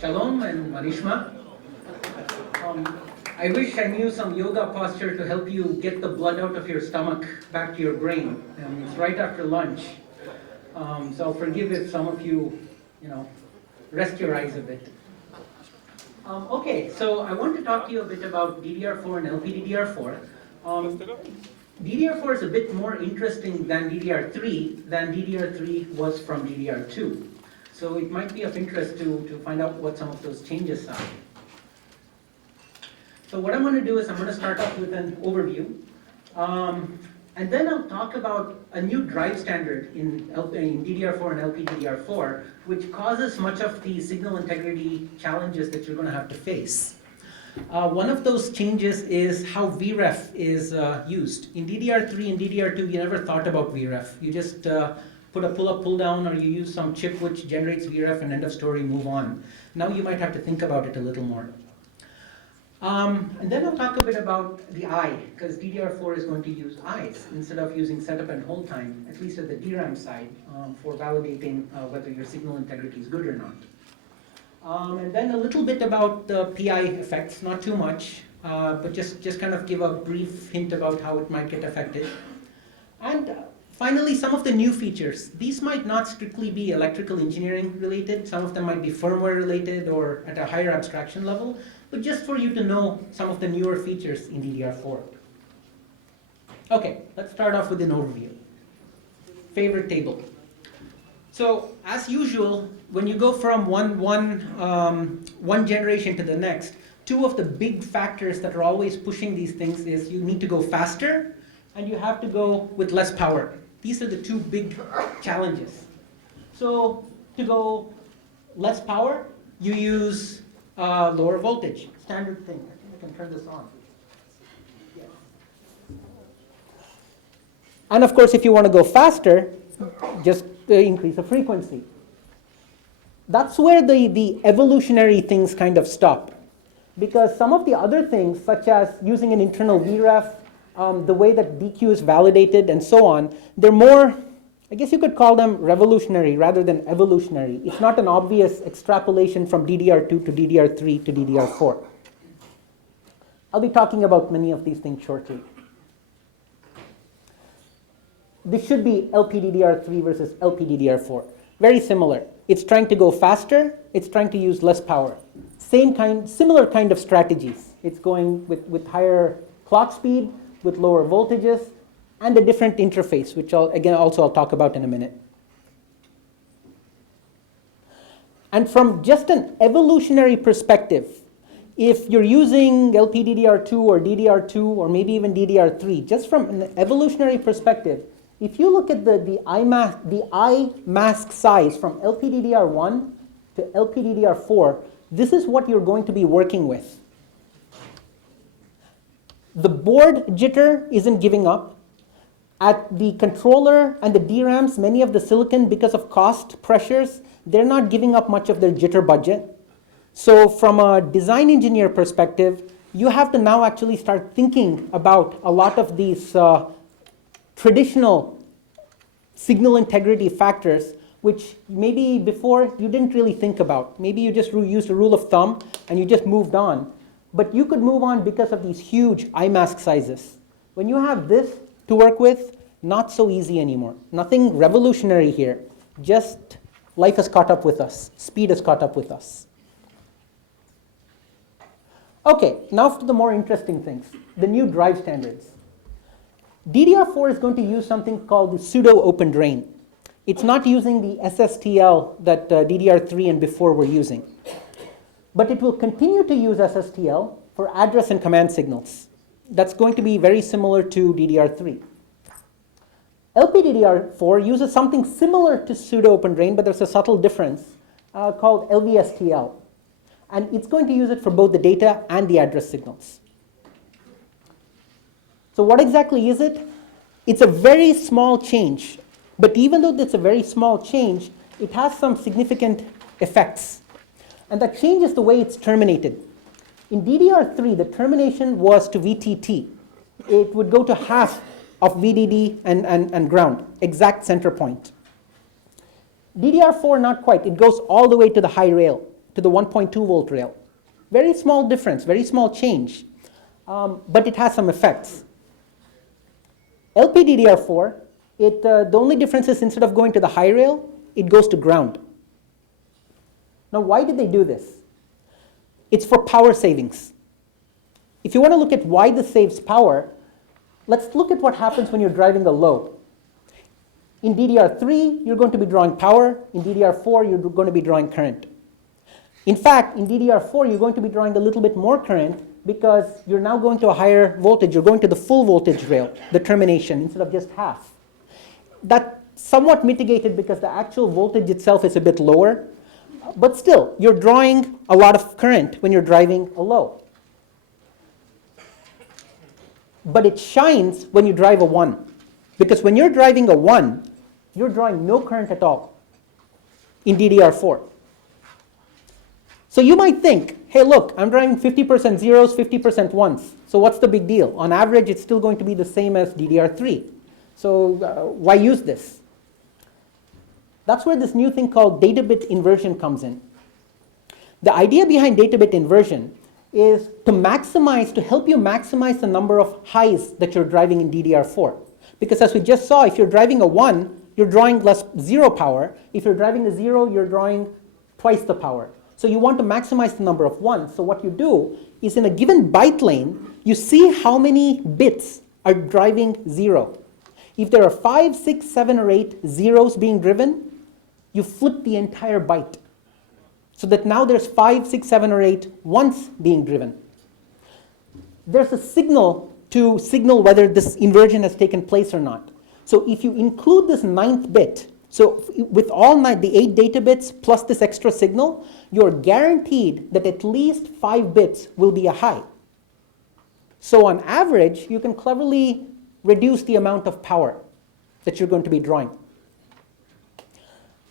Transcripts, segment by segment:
Shalom and Manishma. I wish I knew some yoga posture to help you get the blood out of your stomach back to your brain. It's right after lunch. So I'll forgive if some of you, rest your eyes a bit. Okay, so I want to talk to you a bit about DDR4 and LPDDR4. DDR4 is a bit more interesting than DDR3 was from DDR2. So it might be of interest to find out what some of those changes are. So what I'm going to do is I'm going to start off with an overview. And then I'll talk about a new drive standard in DDR4 and LPDDR4, which causes much of the signal integrity challenges that you're going to have to face. One of those changes is how Vref is used. In DDR3 and DDR2, you never thought about Vref. You just put a pull-up, pull-down, or you use some chip which generates Vref and end of story, move on. Now you might have to think about it a little more. And then I'll talk a bit about the I, because DDR4 is going to use I's instead of using setup and hold time, at least at the DRAM side, for validating whether your signal integrity is good or not. And then a little bit about the PI effects, not too much, but just kind of give a brief hint about how it might get affected. And finally, some of the new features. These might not strictly be electrical engineering related. Some of them might be firmware related or at a higher abstraction level. But just for you to know some of the newer features in DDR4. Okay, let's start off with an overview. Favorite table. So as usual, when you go from one generation to the next, two of the big factors that are always pushing these things is you need to go faster and you have to go with less power. These are the two big challenges. So to go less power, you use lower voltage, standard thing. I think I can turn this on. Yeah. And of course, if you want to go faster, just increase the frequency. That's where the evolutionary things kind of stop. Because some of the other things, such as using an internal VREF, the way that DQ is validated and so on, they're more, I guess you could call them revolutionary rather than evolutionary. It's not an obvious extrapolation from DDR2 to DDR3 to DDR4. I'll be talking about many of these things shortly. This should be LPDDR3 versus LPDDR4. Very similar. It's trying to go faster. It's trying to use less power. Similar kind of strategies. It's going with higher clock speed, with lower voltages, and a different interface, which I'll talk about in a minute. And from just an evolutionary perspective, if you're using LPDDR2 or DDR2 or maybe even DDR3, just from an evolutionary perspective, if you look at the I mask size from LPDDR1 to LPDDR4, this is what you're going to be working with. The board jitter isn't giving up. At the controller and the DRAMs, many of the silicon, because of cost pressures, they're not giving up much of their jitter budget. So from a design engineer perspective, you have to now actually start thinking about a lot of these traditional signal integrity factors, which maybe before you didn't really think about. Maybe you just used a rule of thumb and you just moved on. But you could move on because of these huge I mask sizes. When you have this to work with, not so easy anymore. Nothing revolutionary here. Just life has caught up with us. Speed has caught up with us. Okay, now for the more interesting things, the new drive standards. DDR4 is going to use something called the Pseudo open drain. It's not using the SSTL that DDR3 and before were using. But it will continue to use SSTL for address and command signals. That's going to be very similar to DDR3. LPDDR4 uses something similar to Pseudo open drain, but there's a subtle difference called LVSTL. And it's going to use it for both the data and the address signals. So what exactly is it? It's a very small change. But even though it's a very small change, it has some significant effects. And that change is the way it's terminated. In DDR3, the termination was to VTT. It would go to half of VDD and ground, exact center point. DDR4, not quite. It goes all the way to the high rail, to the 1.2 volt rail. Very small difference, very small change, but it has some effects. LPDDR4, the only difference is instead of going to the high rail, it goes to ground. Now, why did they do this? It's for power savings. If you want to look at why this saves power, let's look at what happens when you're driving a load. In DDR3, you're going to be drawing power. In DDR4, you're going to be drawing current. In fact, in DDR4, you're going to be drawing a little bit more current because you're now going to a higher voltage. You're going to the full voltage rail, the termination, instead of just half. That's somewhat mitigated because the actual voltage itself is a bit lower. But still, you're drawing a lot of current when you're driving a low. But it shines when you drive a 1. Because when you're driving a 1, you're drawing no current at all in DDR4. So you might think, hey, look, I'm driving 50% zeros, 50% ones. So what's the big deal? On average, it's still going to be the same as DDR3. So why use this? That's where this new thing called data bit inversion comes in. The idea behind data bit inversion is to help you maximize the number of highs that you're driving in DDR4. Because as we just saw, if you're driving a 1, you're drawing less 0 power. If you're driving a 0, you're drawing twice the power. So you want to maximize the number of 1s. So what you do is in a given byte lane, you see how many bits are driving 0. If there are 5, 6, 7, or 8 zeros being driven, you flip the entire byte. So that now there's 5, 6, 7, or 8 ones being driven. There's a signal to signal whether this inversion has taken place or not. So if you include this 9th bit, so with all the 8 data bits plus this extra signal, you're guaranteed that at least 5 bits will be a high. So on average, you can cleverly reduce the amount of power that you're going to be drawing.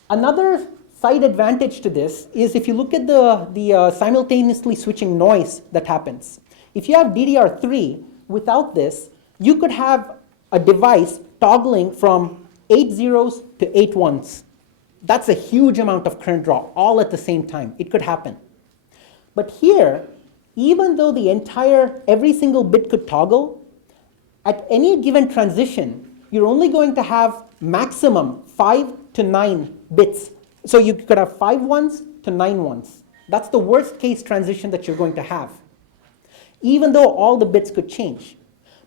Another side advantage to this is if you look at the simultaneously switching noise that happens. If you have DDR3 without this, you could have a device toggling from 8 zeros to 8 ones. That's a huge amount of current draw, all at the same time. It could happen. But here, even though every single bit could toggle, at any given transition, you're only going to have maximum 5 to 9 bits. So you could have 5 ones to 9 ones. That's the worst case transition that you're going to have, even though all the bits could change.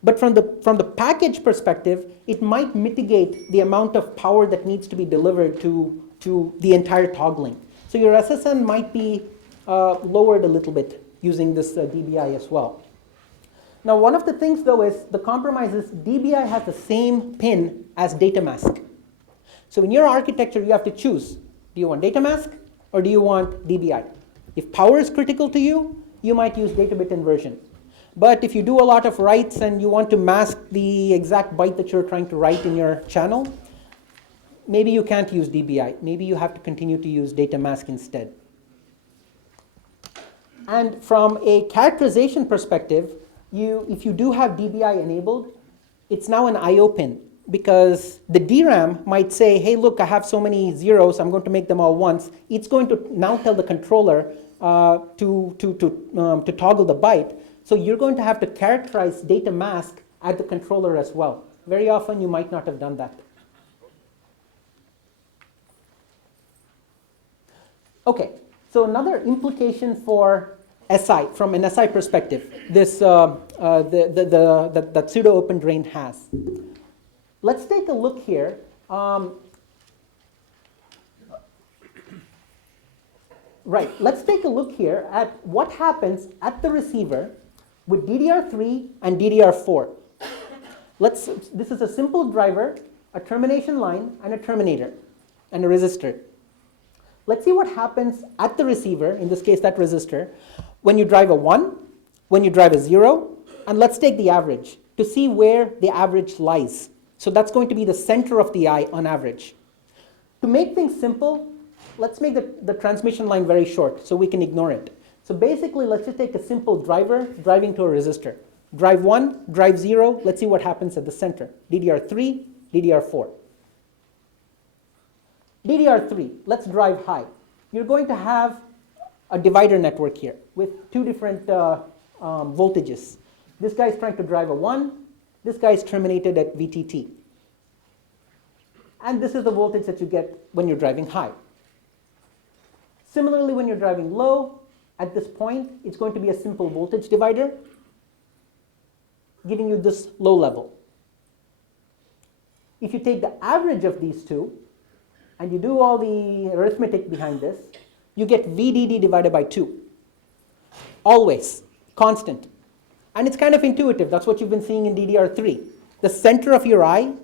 But from the package perspective, it might mitigate the amount of power that needs to be delivered to the entire toggling. So your SSN might be lowered a little bit using this DBI as well. Now, one of the things, though, is the compromise is DBI has the same pin as data mask. So in your architecture, you have to choose. Do you want data mask or do you want DBI? If power is critical to you, you might use data bit inversion. But if you do a lot of writes and you want to mask the exact byte that you're trying to write in your channel, maybe you can't use DBI. Maybe you have to continue to use data mask instead. And from a characterization perspective, if you do have DBI enabled, it's now an I/O pin. Because the DRAM might say, hey, look, I have so many zeros, I'm going to make them all ones. It's going to now tell the controller to toggle the byte. So you're going to have to characterize data mask at the controller as well. Very often, you might not have done that. OK, so another implication for SI, from an SI perspective, this that pseudo open drain has. Let's take a look here. Let's take a look here at what happens at the receiver with DDR3 and DDR4. This is a simple driver, a termination line, and a terminator, and a resistor. Let's see what happens at the receiver, in this case that resistor, when you drive a 1, when you drive a 0, and let's take the average to see where the average lies. So that's going to be the center of the eye on average. To make things simple, let's make the transmission line very short so we can ignore it. So basically, let's just take a simple driver driving to a resistor. Drive 1, drive 0, let's see what happens at the center. DDR3, DDR4. DDR3, let's drive high. You're going to have a divider network here with two different voltages. This guy is trying to drive a 1. This guy is terminated at VTT. And this is the voltage that you get when you're driving high. Similarly, when you're driving low, at this point, it's going to be a simple voltage divider, giving you this low level. If you take the average of these two, and you do all the arithmetic behind this, you get VDD divided by 2. Always, constant. And it's kind of intuitive. That's what you've been seeing in DDR3. The center of your eye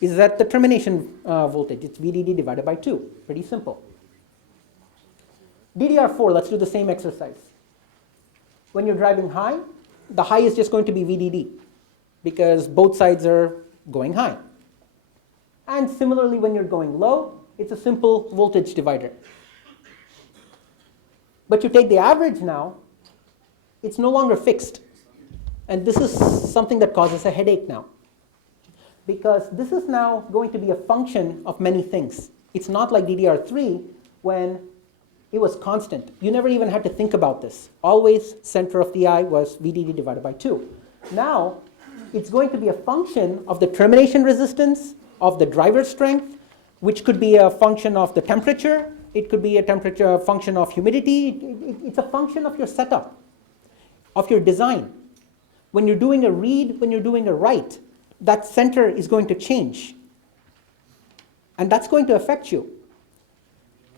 is at the termination voltage. It's VDD divided by 2. Pretty simple. DDR4, let's do the same exercise. When you're driving high, the high is just going to be VDD because both sides are going high. And similarly, when you're going low, it's a simple voltage divider. But you take the average now, it's no longer fixed. And this is something that causes a headache now. Because this is now going to be a function of many things. It's not like DDR3 when it was constant. You never even had to think about this. Always center of the eye was VDD divided by 2. Now, it's going to be a function of the termination resistance, of the driver strength, which could be a function of the temperature. It could be a function of humidity. It's a function of your setup, of your design. When you're doing a read, when you're doing a write, that center is going to change. And that's going to affect you.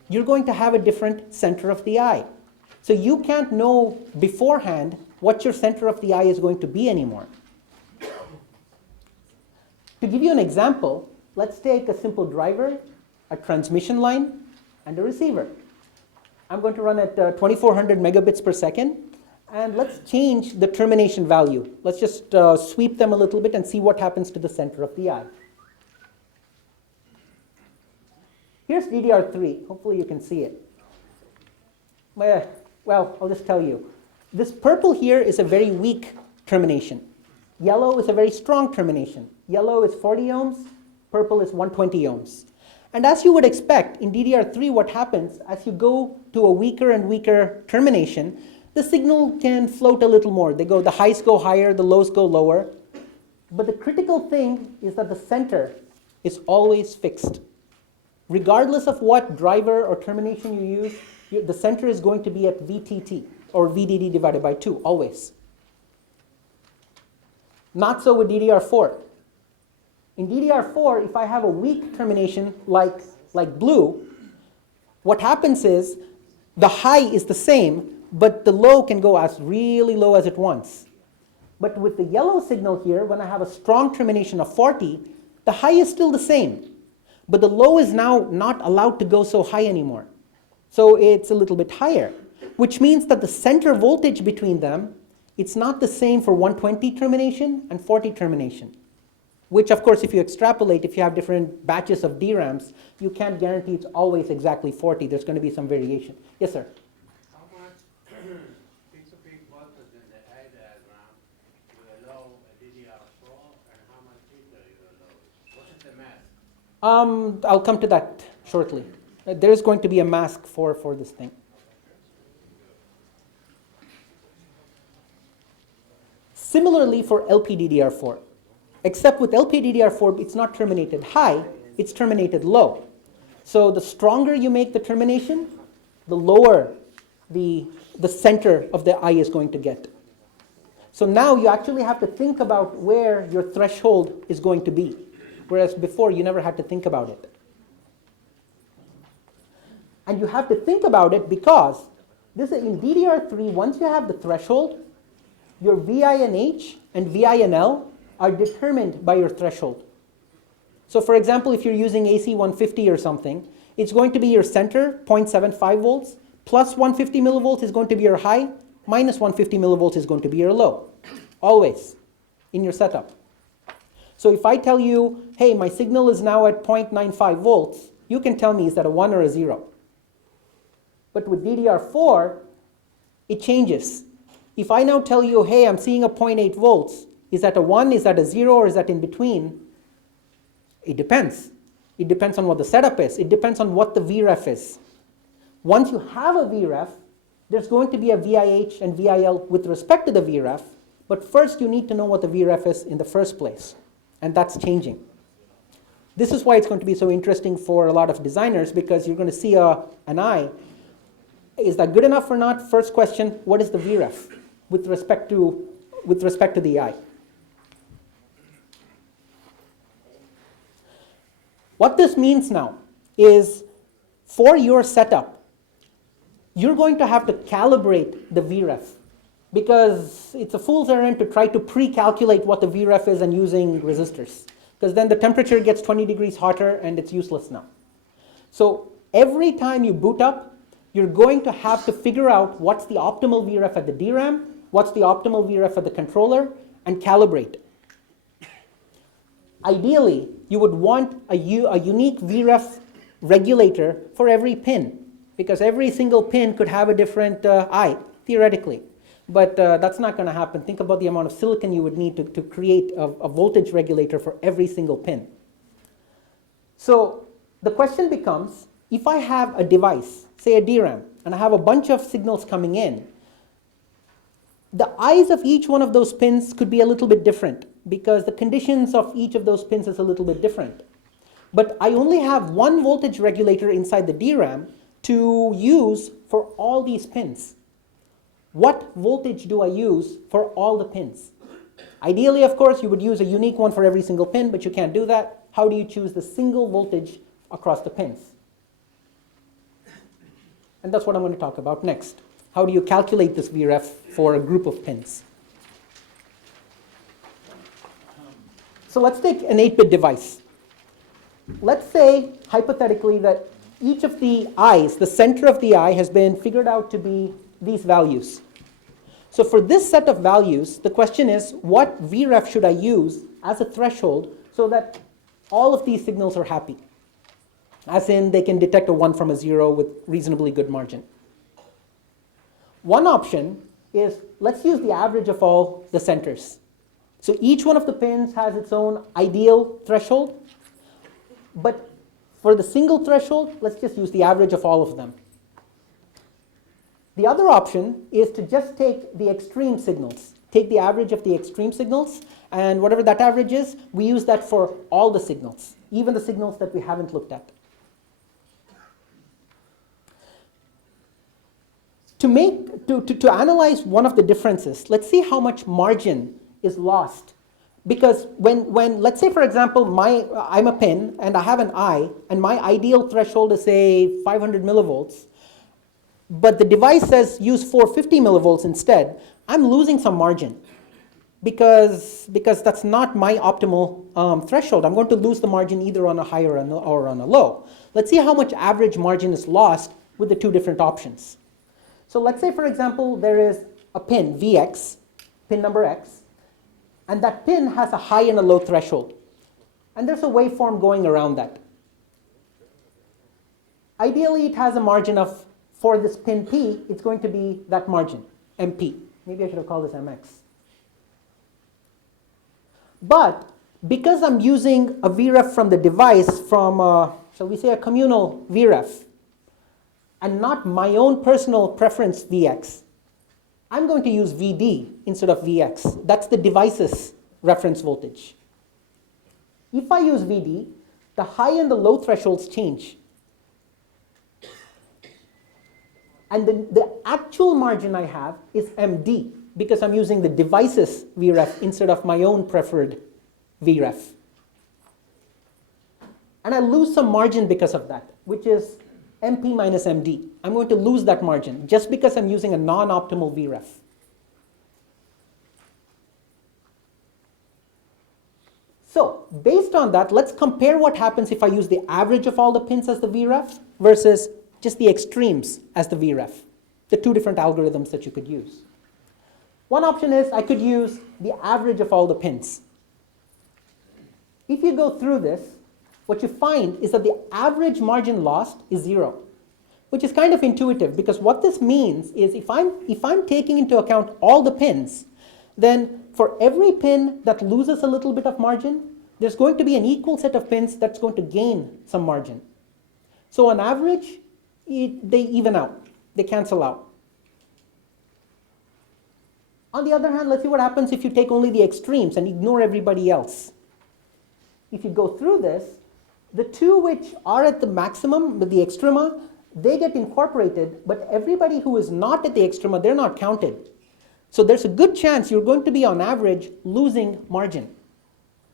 You're going to have a different center of the eye. So you can't know beforehand what your center of the eye is going to be anymore. To give you an example, let's take a simple driver, a transmission line, and a receiver. I'm going to run at 2400 megabits per second. And let's change the termination value. Let's just sweep them a little bit and see what happens to the center of the eye. Here's DDR3. Hopefully you can see it. Well, I'll just tell you. This purple here is a very weak termination. Yellow is a very strong termination. Yellow is 40 ohms. Purple is 120 ohms. And as you would expect, in DDR3, what happens as you go to a weaker and weaker termination, the signal can float a little more. The highs go higher, the lows go lower. But the critical thing is that the center is always fixed. Regardless of what driver or termination you use, the center is going to be at VTT, or VDD divided by 2, always. Not so with DDR4. In DDR4, if I have a weak termination like blue, what happens is the high is the same, but the low can go as really low as it wants. But with the yellow signal here, when I have a strong termination of 40, the high is still the same, but the low is now not allowed to go so high anymore. So it's a little bit higher, which means that the center voltage between them, it's not the same for 120 termination and 40 termination. Which, of course, if you extrapolate, if you have different batches of DRAMs, you can't guarantee it's always exactly 40. There's going to be some variation. Yes, sir? How much peak-to-peak voltage in the eye diagram you allow a DDR4, and how much jitter you allow? What is the mask? I'll come to that shortly. There is going to be a mask for this thing. Similarly for LPDDR4. Except with LPDDR4, it's not terminated high, it's terminated low. So the stronger you make the termination, the lower the center of the eye is going to get. So now you actually have to think about where your threshold is going to be, whereas before you never had to think about it. And you have to think about it because this is in DDR3, once you have the threshold, your VINH and VINL are determined by your threshold. So for example, if you're using AC 150 or something, it's going to be your center, 0.75 volts, plus 150 millivolts is going to be your high, minus 150 millivolts is going to be your low, always in your setup. So if I tell you, hey, my signal is now at 0.95 volts, you can tell me is that a 1 or a 0. But with DDR4, it changes. If I now tell you, hey, I'm seeing a 0.8 volts, is that a 1, is that a 0, or is that in between? It depends. It depends on what the setup is. It depends on what the Vref is. Once you have a Vref, there's going to be a VIH and VIL with respect to the VREF, but first you need to know what the VREF is in the first place, and that's changing. This is why it's going to be so interesting for a lot of designers, because you're going to see an I. Is that good enough or not? First question, what is the VREF with respect to the I? What this means now is for your setup, you're going to have to calibrate the VREF, because it's a fool's errand to try to pre-calculate what the VREF is and using resistors, because then the temperature gets 20 degrees hotter and it's useless now. So every time you boot up, you're going to have to figure out what's the optimal VREF at the DRAM, what's the optimal VREF at the controller, and calibrate. Ideally, you would want a unique VREF regulator for every pin, because every single pin could have a different I, theoretically. But that's not going to happen. Think about the amount of silicon you would need to create a voltage regulator for every single pin. So the question becomes, if I have a device, say a DRAM, and I have a bunch of signals coming in, the I's of each one of those pins could be a little bit different, because the conditions of each of those pins is a little bit different. But I only have one voltage regulator inside the DRAM to use for all these pins. What voltage do I use for all the pins? Ideally, of course, you would use a unique one for every single pin, but you can't do that. How do you choose the single voltage across the pins? And that's what I'm going to talk about next. How do you calculate this VREF for a group of pins? So let's take an 8-bit device. Let's say, hypothetically, that each of the I's, the center of the I, has been figured out to be these values. So for this set of values, the question is, what VREF should I use as a threshold so that all of these signals are happy? As in, they can detect a 1 from a 0 with reasonably good margin. One option is, let's use the average of all the centers. So each one of the pins has its own ideal threshold, but for the single threshold, let's just use the average of all of them. The other option is to just take the extreme signals, take the average of the extreme signals, and whatever that average is, we use that for all the signals, even the signals that we haven't looked at. To analyze one of the differences, let's see how much margin is lost. Because when let's say, for example, I'm a pin and I have an I, and my ideal threshold is, say, 500 millivolts, but the device says use 450 millivolts instead, I'm losing some margin, because that's not my optimal threshold. I'm going to lose the margin either on a high or on a low. Let's see how much average margin is lost with the two different options. So let's say, for example, there is a pin, Vx, pin number X, and that pin has a high and a low threshold. And there's a waveform going around that. Ideally, it has a margin of, for this pin P, it's going to be that margin, MP. Maybe I should have called this MX. But because I'm using a VREF from the device from, shall we say, a communal VREF, and not my own personal preference Vx, I'm going to use Vd instead of Vx. That's the device's reference voltage. If I use Vd, the high and the low thresholds change. And the actual margin I have is Md, because I'm using the device's VREF instead of my own preferred VREF. And I lose some margin because of that, which is MP minus MD. I'm going to lose that margin just because I'm using a non-optimal VREF. So based on that, let's compare what happens if I use the average of all the pins as the VREF versus just the extremes as the VREF, the two different algorithms that you could use. One option is I could use the average of all the pins. If you go through this, what you find is that the average margin lost is 0, which is kind of intuitive, because what this means is if I'm taking into account all the pins, then for every pin that loses a little bit of margin, there's going to be an equal set of pins that's going to gain some margin. So on average, they even out, they cancel out. On the other hand, let's see what happens if you take only the extremes and ignore everybody else. If you go through this, the two which are at the maximum with the extrema, they get incorporated, but everybody who is not at the extrema, they're not counted. So there's a good chance you're going to be, on average, losing margin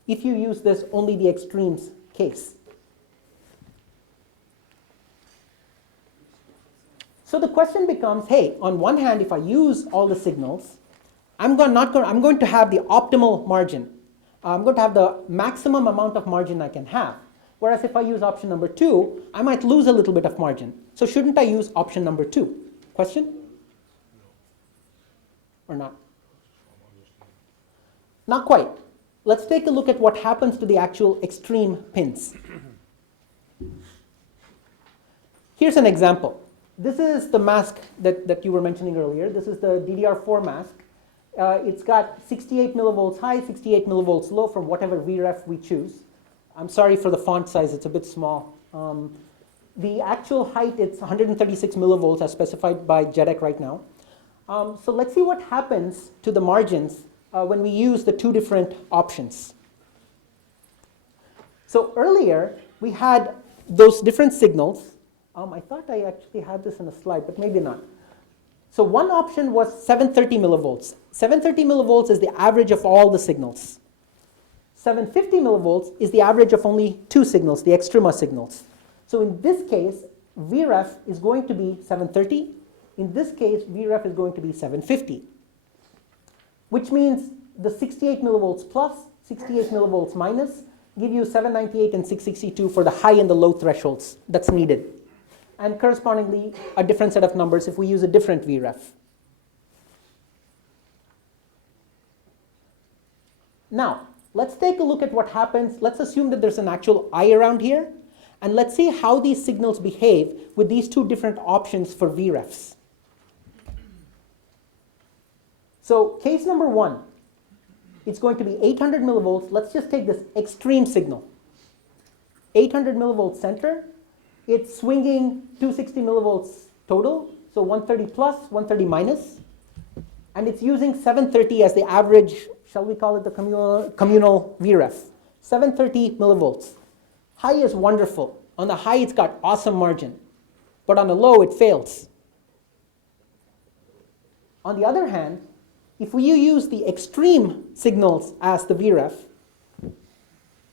if you use this only the extremes case. So the question becomes, hey, on one hand, if I use all the signals, I'm going to have the optimal margin. I'm going to have the maximum amount of margin I can have. Whereas if I use option number 2, I might lose a little bit of margin. So shouldn't I use option number 2? Question? Or not? Not quite. Let's take a look at what happens to the actual extreme pins. Here's an example. This is the mask that you were mentioning earlier. This is the DDR4 mask. It's got 68 millivolts high, 68 millivolts low from whatever Vref we choose. I'm sorry for the font size, it's a bit small. The actual height, it's 136 millivolts as specified by JEDEC right now. So let's see what happens to the margins when we use the two different options. So earlier, we had those different signals. I thought I actually had this in a slide, but maybe not. So one option was 730 millivolts. 730 millivolts is the average of all the signals. 750 millivolts is the average of only two signals, the extrema signals. So in this case, Vref is going to be 730. In this case, Vref is going to be 750, which means the 68 millivolts plus, 68 millivolts minus give you 798 and 662 for the high and the low thresholds that's needed. And correspondingly, a different set of numbers if we use a different Vref. Now, let's take a look at what happens. Let's assume that there's an actual I around here, and let's see how these signals behave with these two different options for Vrefs. So case number 1, it's going to be 800 millivolts. Let's just take this extreme signal. 800 millivolts center. It's swinging 260 millivolts total, so 130 plus, 130 minus. And it's using 730 as the average, shall we call it the communal Vref. 730 millivolts. High is wonderful. On the high, it's got awesome margin. But on the low, it fails. On the other hand, if you use the extreme signals as the Vref,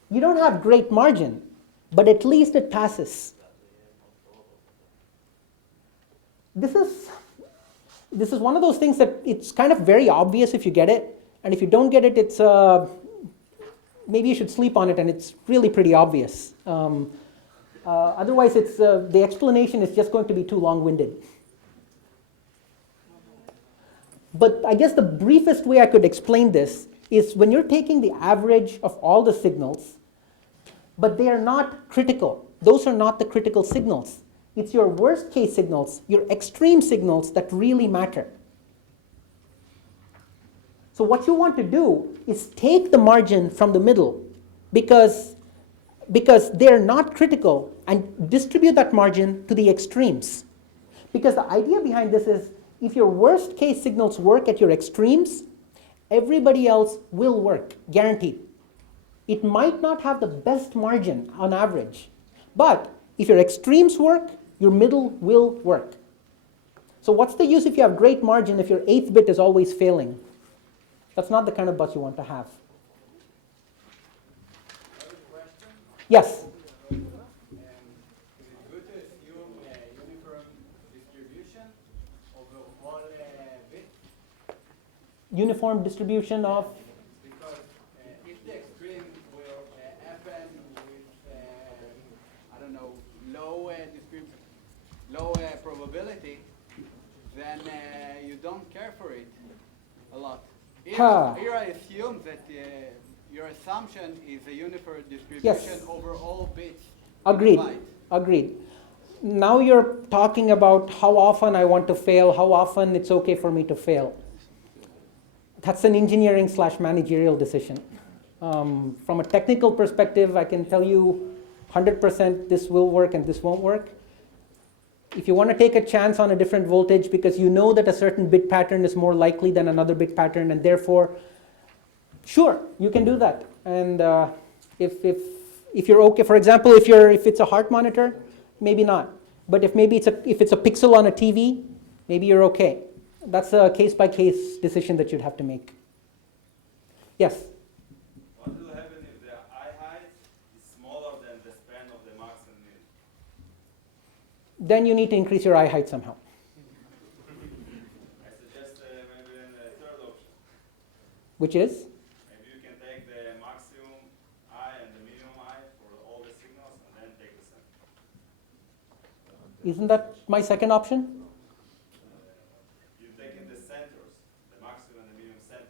you don't have great margin, but at least it passes. This is one of those things that it's kind of very obvious if you get it, and if you don't get it, it's maybe you should sleep on it, and it's really pretty obvious. Otherwise, it's the explanation is just going to be too long-winded. But I guess the briefest way I could explain this is when you're taking the average of all the signals, but they are not critical. Those are not the critical signals. It's your worst case signals, your extreme signals that really matter. So what you want to do is take the margin from the middle because they're not critical and distribute that margin to the extremes. Because the idea behind this is if your worst case signals work at your extremes, everybody else will work, guaranteed. It might not have the best margin on average, but if your extremes work, your middle will work. So what's the use if you have great margin if your 8th bit is always failing? That's not the kind of bus you want to have. Yes? Is it good to assume a uniform distribution over all bits? Uniform distribution of? Because if the extreme will happen with, I don't know, low probability, then you don't care for it a lot. Here I assume that your assumption is a uniform distribution over all bits. Agreed. Now you're talking about how often I want to fail, how often it's okay for me to fail. That's an engineering / managerial decision. From a technical perspective, I can tell you 100% this will work and this won't work. If you want to take a chance on a different voltage because you know that a certain bit pattern is more likely than another bit pattern, and therefore, sure, you can do that. And if you're okay, for example, if it's a heart monitor, maybe not. But if it's a pixel on a TV, maybe you're okay. That's a case-by-case decision that you'd have to make. Yes? What will happen if the eye height is smaller than the span of the max and min? Then you need to increase your eye height somehow. I suggest maybe a third option. Which is? Maybe you can take the maximum eye and the minimum eye for all the signals and then take the center. Isn't that my second option? You're taking the centers, the maximum and the minimum centers.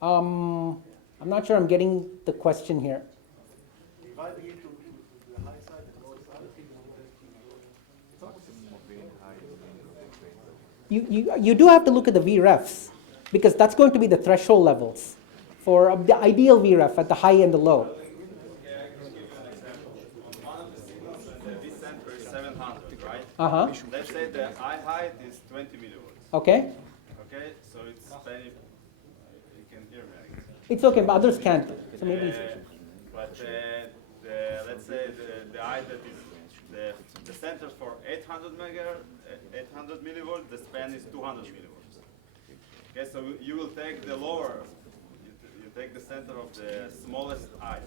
I'm not sure I'm getting the question here. Dividing it to the high side and low side. You do have to look at the VREFs, because that's going to be the threshold levels for the ideal VREF at the high and the low. Okay, I can give you an example. On one of the signals, when the V center is 700, right? Uh-huh. Let's say the eye height is 20 millivolts. Okay. Okay, so it's spanning. You can hear me, I guess. It's okay, but others can't. So maybe But let's say the eye that is the center for 800 millivolts, the span is 200 millivolts. Okay, so you will take the lower, you take the center of the smallest eye.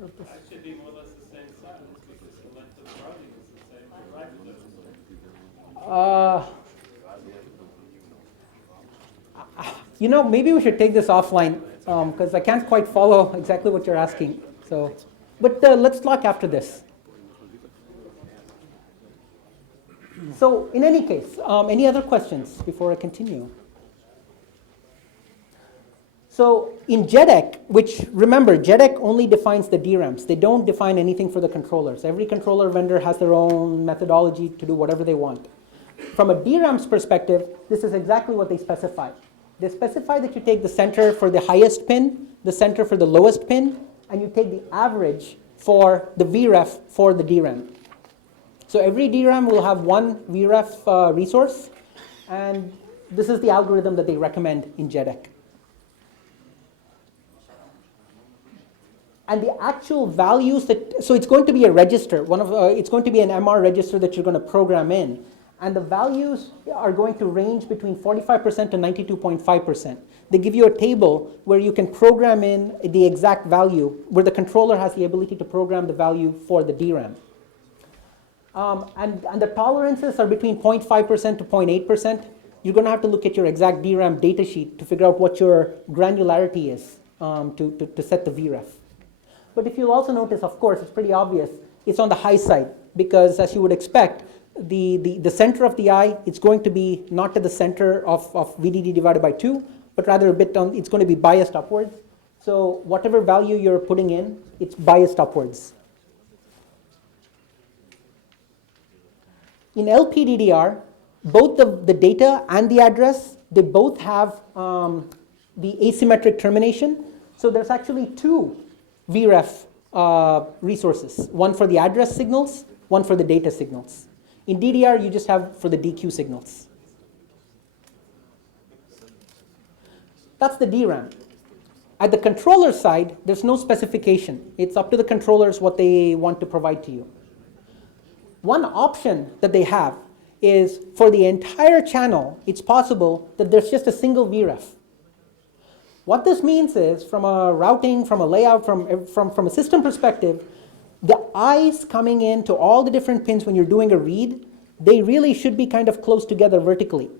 That should be more or less the same size, because the length of the routing is the same for rifles. Maybe we should take this offline, because I can't quite follow exactly what you're asking. So, but let's talk after this. So, in any case, any other questions before I continue? So, in JEDEC, which remember, JEDEC only defines the DRAMs. They don't define anything for the controllers. Every controller vendor has their own methodology to do whatever they want. From a DRAM's perspective, this is exactly what they specify. They specify that you take the center for the highest pin, the center for the lowest pin, and you take the average for the VREF for the DRAM. So every DRAM will have one VREF resource, and this is the algorithm that they recommend in JEDEC. And the actual values so it's going to be a register. It's going to be an MR register that you're going to program in. And the values are going to range between 45% to 92.5%. They give you a table where you can program in the exact value, where the controller has the ability to program the value for the DRAM. And the tolerances are between 0.5% to 0.8%. You're going to have to look at your exact DRAM datasheet to figure out what your granularity is to set the VREF. But if you'll also notice, of course, it's pretty obvious, it's on the high side, because as you would expect, the center of the eye, it's going to be not to the center of VDD divided by 2, but rather a bit it's going to be biased upwards. So whatever value you're putting in, it's biased upwards. In LPDDR, both the data and the address, they both have the asymmetric termination. So there's actually two VREF resources, one for the address signals, one for the data signals. In DDR, you just have for the DQ signals. That's the DRAM. At the controller side, there's no specification. It's up to the controllers what they want to provide to you. One option that they have is for the entire channel, it's possible that there's just a single VREF. What this means is, from a routing, from a layout, from a system perspective, the eyes coming in to all the different pins when you're doing a read, they really should be kind of close together vertically.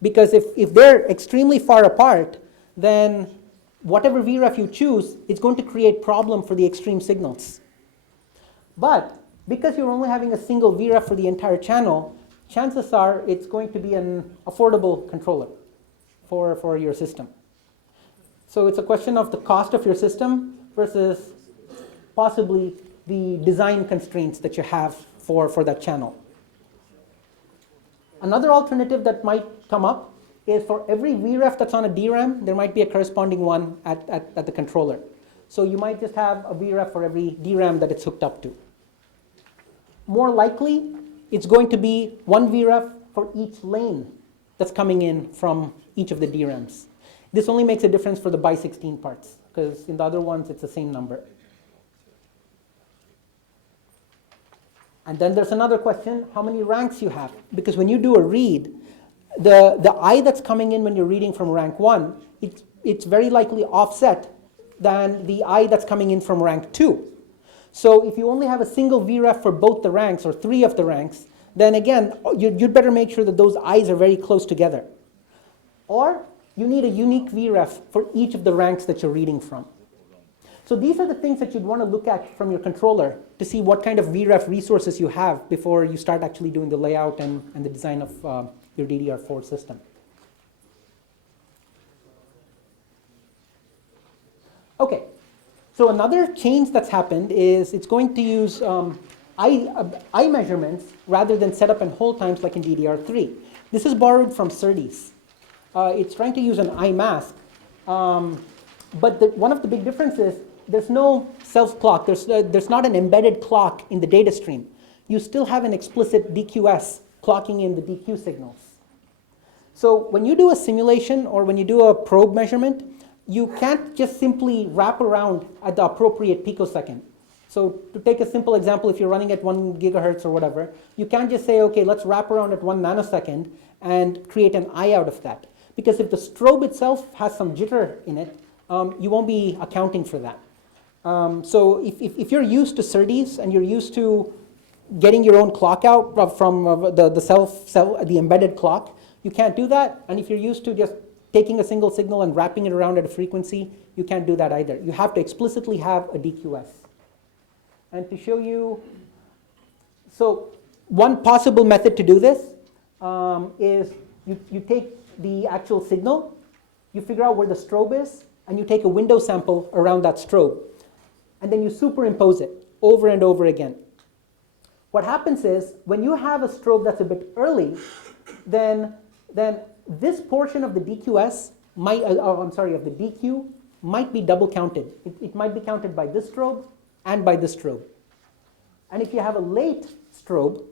Because if they're extremely far apart, then whatever VREF you choose, it's going to create problem for the extreme signals. But because you're only having a single VREF for the entire channel, chances are it's going to be an affordable controller for your system. So it's a question of the cost of your system versus possibly the design constraints that you have for that channel. Another alternative that might come up is for every VREF that's on a DRAM, there might be a corresponding one at the controller. So you might just have a VREF for every DRAM that it's hooked up to. More likely, it's going to be one VREF for each lane that's coming in from each of the DRAMs. This only makes a difference for the by 16 parts, because in the other ones, it's the same number. And then there's another question, how many ranks you have? Because when you do a read, the I that's coming in when you're reading from rank 1, it's very likely offset than the I that's coming in from rank 2. So if you only have a single VREF for both the ranks or 3 of the ranks, then again, you'd better make sure that those I's are very close together. Or you need a unique VREF for each of the ranks that you're reading from. So these are the things that you'd want to look at from your controller to see what kind of VREF resources you have before you start actually doing the layout and the design of your DDR4 system. Okay, so another change that's happened is it's going to use I measurements rather than setup and hold times like in DDR3. This is borrowed from SerDes. It's trying to use an I mask, but one of the big differences, there's no self-clock. There's not an embedded clock in the data stream. You still have an explicit DQS clocking in the DQ signals. So when you do a simulation or when you do a probe measurement, you can't just simply wrap around at the appropriate picosecond. So to take a simple example, if you're running at 1 gigahertz or whatever, you can't just say, okay, let's wrap around at 1 nanosecond and create an I out of that. Because if the strobe itself has some jitter in it, you won't be accounting for that. So if you're used to SerDes and you're used to getting your own clock out from the embedded clock, you can't do that. And if you're used to just taking a single signal and wrapping it around at a frequency, you can't do that either. You have to explicitly have a DQS. And to show you, so one possible method to do this is you take the actual signal, you figure out where the strobe is, and you take a window sample around that strobe. And then you superimpose it over and over again. What happens is, when you have a strobe that's a bit early, then this portion of the DQS might, of the DQ might be double counted. It might be counted by this strobe and by this strobe. And if you have a late strobe,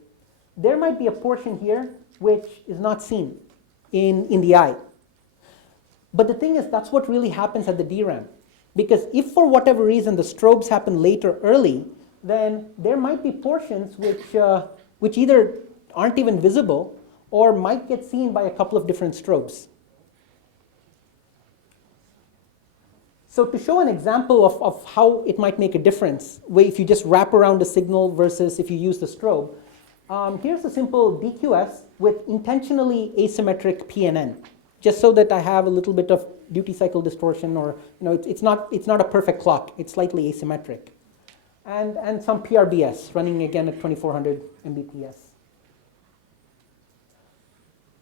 there might be a portion here which is not seen in the eye. But the thing is, that's what really happens at the DRAM. Because if for whatever reason the strobes happen late or early, then there might be portions which either aren't even visible or might get seen by a couple of different strobes. So to show an example of how it might make a difference, if you just wrap around a signal versus if you use the strobe, here's a simple DQS with intentionally asymmetric PNN, just so that I have a little bit of duty cycle distortion, or it's not a perfect clock, it's slightly asymmetric. And some PRBS running again at 2400 Mbps.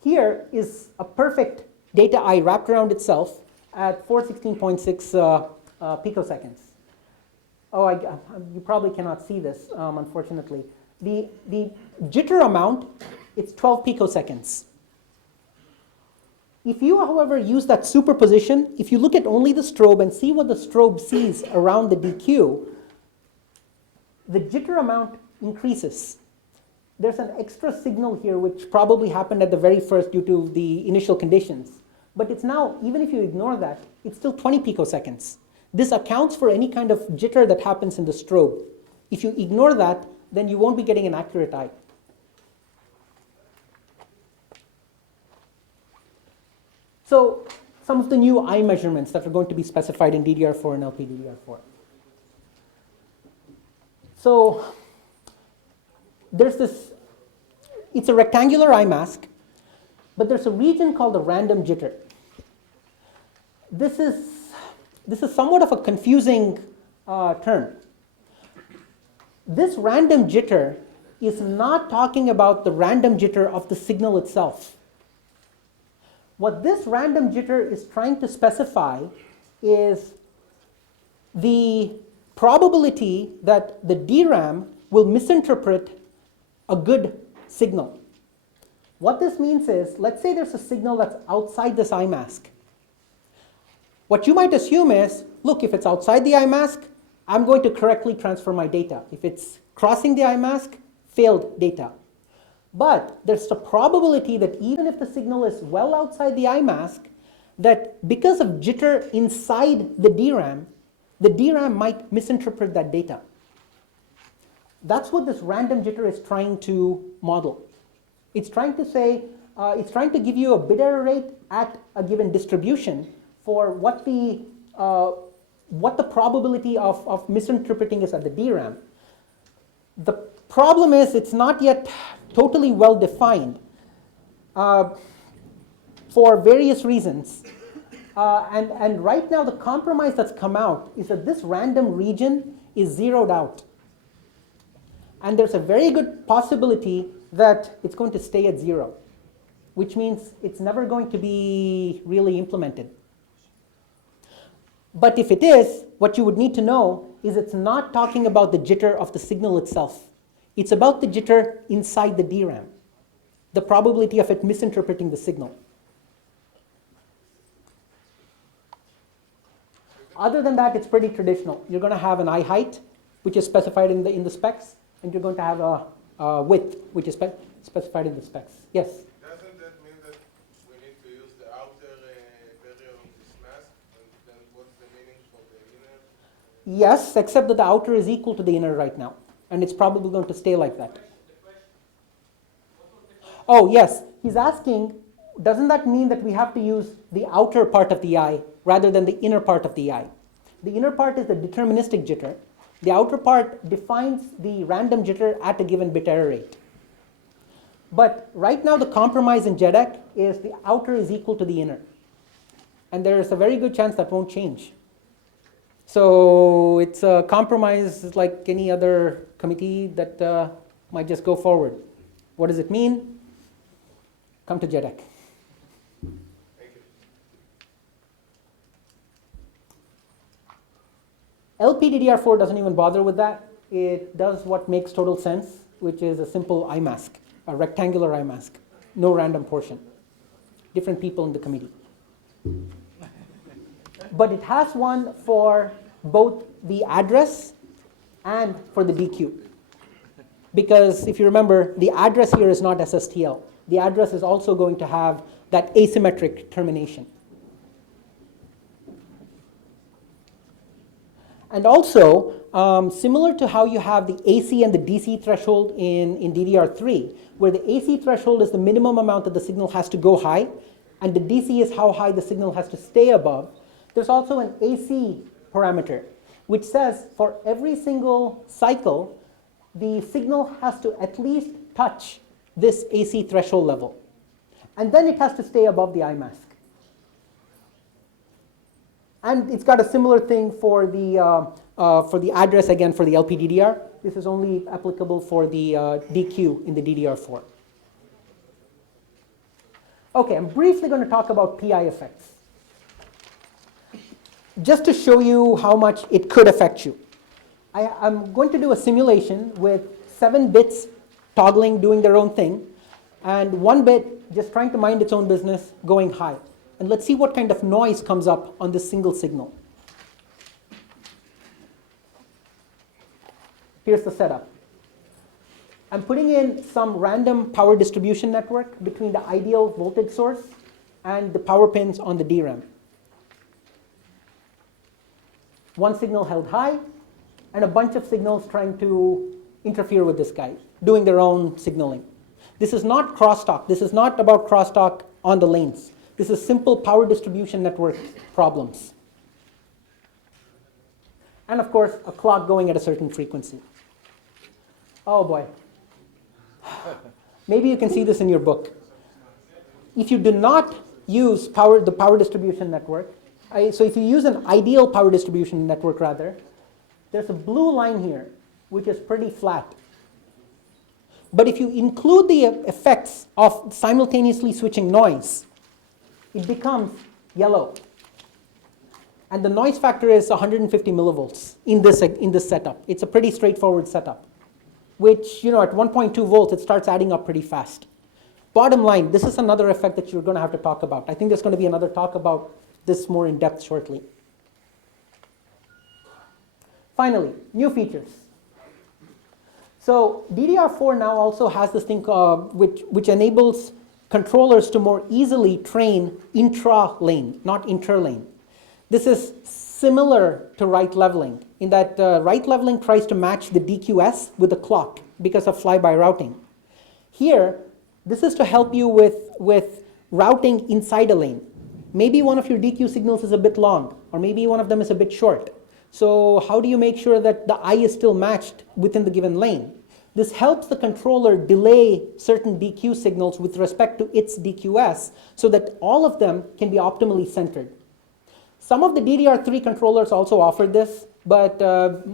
Here is a perfect data I wrapped around itself at 416.6 picoseconds. Oh, you probably cannot see this, unfortunately. The jitter amount, it's 12 picoseconds. If you, however, use that superposition, if you look at only the strobe and see what the strobe sees around the DQ, the jitter amount increases. There's an extra signal here which probably happened at the very first due to the initial conditions. But it's now, even if you ignore that, it's still 20 picoseconds. This accounts for any kind of jitter that happens in the strobe. If you ignore that, then you won't be getting an accurate eye. So some of the new eye measurements that are going to be specified in DDR4 and LPDDR4. So there's this, it's a rectangular eye mask, but there's a region called the random jitter. This is somewhat of a confusing term. This random jitter is not talking about the random jitter of the signal itself. What this random jitter is trying to specify is the probability that the DRAM will misinterpret a good signal. What this means is, let's say there's a signal that's outside this eye mask. What you might assume is, look, if it's outside the eye mask, I'm going to correctly transfer my data. If it's crossing the eye mask, failed data. But there's a probability that even if the signal is well outside the eye mask, that because of jitter inside the DRAM might misinterpret that data. That's what this random jitter is trying to model. It's trying to say, it's trying to give you a bit error rate at a given distribution for what the probability of misinterpreting is at the DRAM. The problem is it's not yet totally well defined for various reasons. And right now the compromise that's come out is that this random region is zeroed out. And there's a very good possibility that it's going to stay at 0, which means it's never going to be really implemented. But if it is, what you would need to know is it's not talking about the jitter of the signal itself. It's about the jitter inside the DRAM, the probability of it misinterpreting the signal. Other than that, it's pretty traditional. You're going to have an eye height, which is specified in the specs, and you're going to have a width, which is specified in the specs. Yes? Doesn't that mean that we need to use the outer barrier of this mask? And then what's the meaning for the inner? Yes, except that the outer is equal to the inner right now, and it's probably going to stay like that. Oh, yes. He's asking, doesn't that mean that we have to use the outer part of the eye rather than the inner part of the eye? The inner part is the deterministic jitter. The outer part defines the random jitter at a given bit error rate. But right now the compromise in JEDEC is the outer is equal to the inner. And there is a very good chance that won't change. So it's a compromise like any other committee that might just go forward. What does it mean? Come to JEDEC. LPDDR4 doesn't even bother with that. It does what makes total sense, which is a simple eye mask, a rectangular eye mask, no random portion. Different people in the committee. But it has one for both the address and for the DQ. Because if you remember, the address here is not SSTL. The address is also going to have that asymmetric termination. And also, similar to how you have the AC and the DC threshold in DDR3, where the AC threshold is the minimum amount that the signal has to go high, and the DC is how high the signal has to stay above, there's also an AC parameter, which says for every single cycle, the signal has to at least touch this AC threshold level. And then it has to stay above the eye mask. And it's got a similar thing for the address, again, for the LPDDR. This is only applicable for the DQ in the DDR4. Okay, I'm briefly going to talk about PI effects, just to show you how much it could affect you. I'm going to do a simulation with 7 bits toggling, doing their own thing, and 1 bit just trying to mind its own business, going high. And let's see what kind of noise comes up on this single signal. Here's the setup. I'm putting in some random power distribution network between the ideal voltage source and the power pins on the DRAM. 1 signal held high, and a bunch of signals trying to interfere with this guy, doing their own signaling. This is not crosstalk. This is not about crosstalk on the lanes. This is simple power distribution network problems. And of course, a clock going at a certain frequency. Oh boy. Maybe you can see this in your book. If you do not use the power distribution network, so if you use an ideal power distribution network rather, there's a blue line here, which is pretty flat. But if you include the effects of simultaneously switching noise, it becomes yellow. And the noise factor is 150 millivolts in this setup. It's a pretty straightforward setup, which, at 1.2 volts, it starts adding up pretty fast. Bottom line, this is another effect that you're going to have to talk about. I think there's going to be another talk about this more in depth shortly. Finally, new features. So DDR4 now also has this thing which enables controllers to more easily train intra-lane, not inter-lane. This is similar to right leveling in that right leveling tries to match the DQS with the clock because of flyby routing. Here, this is to help you with routing inside a lane. Maybe one of your DQ signals is a bit long, or maybe one of them is a bit short. So how do you make sure that the I is still matched within the given lane? This helps the controller delay certain DQ signals with respect to its DQS so that all of them can be optimally centered. Some of the DDR3 controllers also offered this, but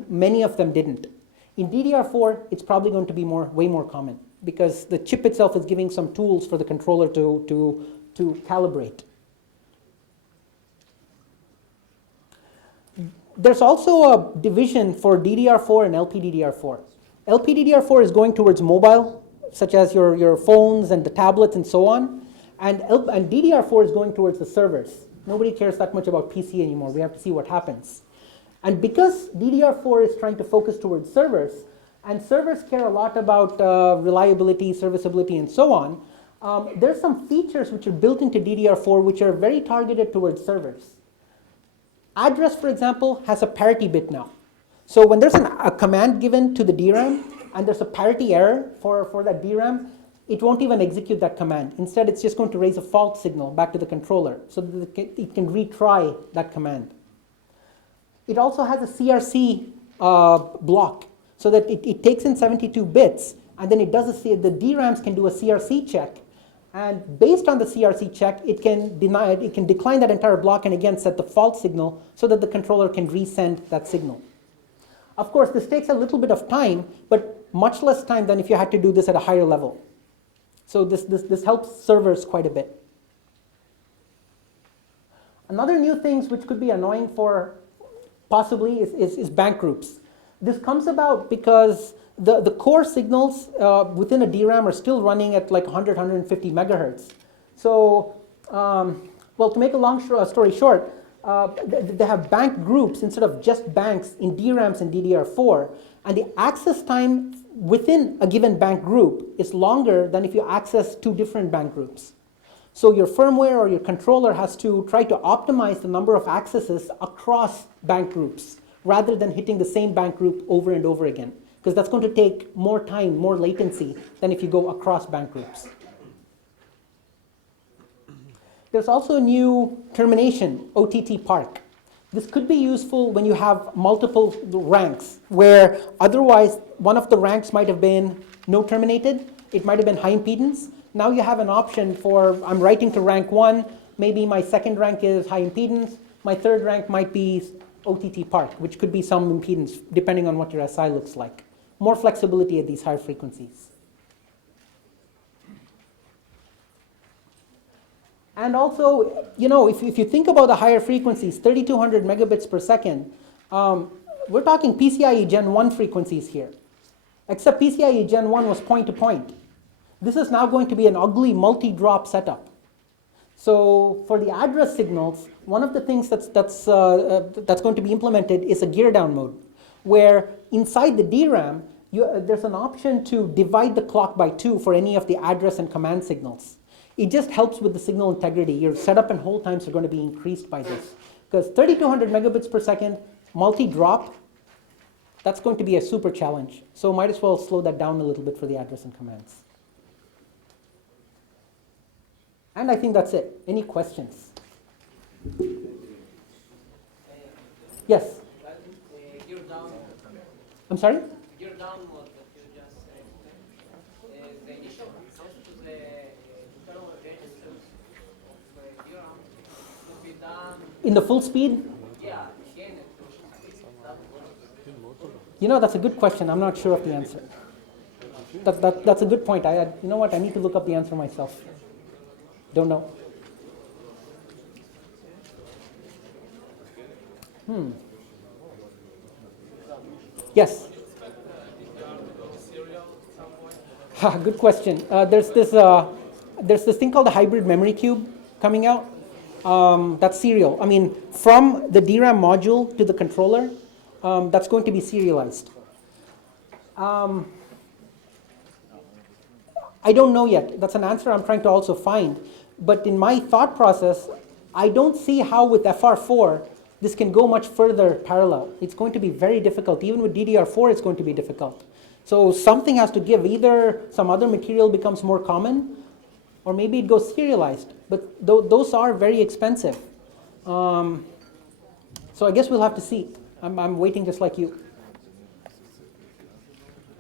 many of them didn't. In DDR4, it's probably going to be way more common because the chip itself is giving some tools for the controller to calibrate. There's also a division for DDR4 and LPDDR4. LPDDR4 is going towards mobile, such as your phones and the tablets and so on, and DDR4 is going towards the servers. Nobody cares that much about PC anymore. We have to see what happens. And because DDR4 is trying to focus towards servers, and servers care a lot about reliability, serviceability, and so on, there's some features which are built into DDR4 which are very targeted towards servers. Address, for example, has a parity bit now. So when there's a command given to the DRAM and there's a parity error for that DRAM, it won't even execute that command. Instead, it's just going to raise a fault signal back to the controller so that it can retry that command. It also has a CRC block so that it takes in 72 bits and then it does the DRAMs can do a CRC check. And based on the CRC check, it can decline that entire block and again set the fault signal so that the controller can resend that signal. Of course, this takes a little bit of time, but much less time than if you had to do this at a higher level. So this helps servers quite a bit. Another new things which could be annoying for possibly is bank groups. This comes about because the core signals within a DRAM are still running at like 100, 150 megahertz. So, well, to make a long story short, they have bank groups instead of just banks in DRAMs and DDR4, and the access time within a given bank group is longer than if you access two different bank groups. So your firmware or your controller has to try to optimize the number of accesses across bank groups rather than hitting the same bank group over and over again, because that's going to take more time, more latency than if you go across bank groups. There's also a new termination, OTT park. This could be useful when you have multiple ranks, where otherwise one of the ranks might have been no terminated, it might have been high impedance. Now you have an option for, I'm writing to rank 1, maybe my second rank is high impedance, my third rank might be OTT park, which could be some impedance depending on what your SI looks like. More flexibility at these higher frequencies. And also, you know, if you think about the higher frequencies, 3200 megabits per second, we're talking PCIe Gen 1 frequencies here. Except PCIe Gen 1 was point-to-point. This is now going to be an ugly multi-drop setup. So for the address signals, one of the things that's going to be implemented is a gear down mode, where inside the DRAM, there's an option to divide the clock by 2 for any of the address and command signals. It just helps with the signal integrity. Your setup and hold times are going to be increased by this. Because 3200 megabits per second, multi-drop, that's going to be a super challenge. So might as well slow that down a little bit for the address and commands. And I think that's it. Any questions? Yes? I'm sorry? Gear down mode that you just said, the initial access to the internal registers of DRAM could be done. In the full speed? Yeah, again, You know, that's a good question. I'm not sure of the answer. That's a good point. You know what? I need to look up the answer myself. Don't know. Yes? Good question. There's this thing called a hybrid memory cube coming out. That's serial. I mean, from the DRAM module to the controller, that's going to be serialized. I don't know yet. That's an answer I'm trying to also find. But in my thought process, I don't see how with FR4 this can go much further parallel. It's going to be very difficult. Even with DDR4, it's going to be difficult. So something has to give. Either some other material becomes more common, or maybe it goes serialized. But those are very expensive. So I guess we'll have to see. I'm waiting just like you.